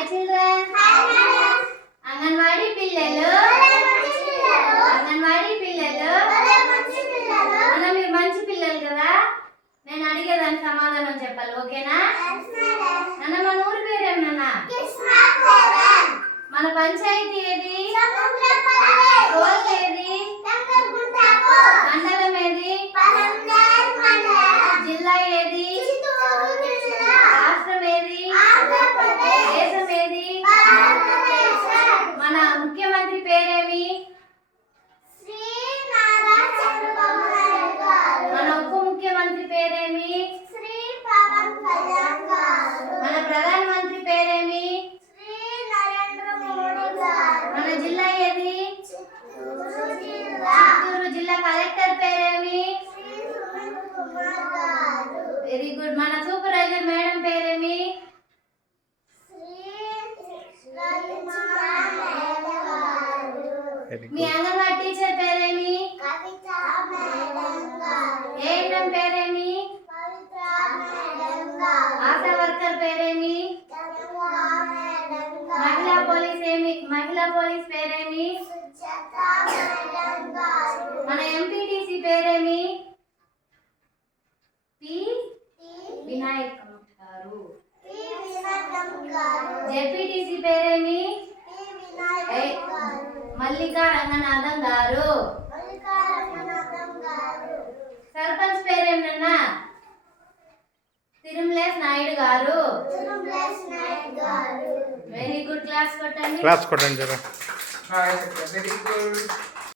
Hi children. Anganwadi పిల్లలు. అంగన్వాడీ పిల్లలు. అన్న మీరు మంచి పిల్లలు కదా? నేను అడిగేదానికి సమాధానం చెప్పాలి ఓకేనా? అన్న మన ఊరి పేరేం నాన్న? మన పంచాయతీ ఏది రోజు ఏది మండలం ఏది జిల్లా ఏది రాష్ట్రం ఏది దేశం ఏది మన ముఖ్యమంత్రి పేరేమి మన ఉప ముఖ్యమంత్రి పేరేమి మన ప్రధానమంత్రి పేరేమి మన జిల్లా ఏది? చిత్తూరు జిల్లా కలెక్టర్ పేరేమి? వెరీ గుడ్ మన సూపర్వైజర్ మేడం పేరేమి? మీ అంగన్వాడీ టీచర్ పేరేమి? ఏఎన్ఎం పోలీస్ పేరేమి? మన ఎంపీటీసీ పేరేమి? పి? వినాయక్ గారు. పేరేమి? మల్లికా రంగనాథం గారు. Sarpanch పేరేమన్నా? Tirumalesh Naidu garu. Very good class కొట్టండి క్లాస్ కొట్టండి జరా వెరీ గుడ్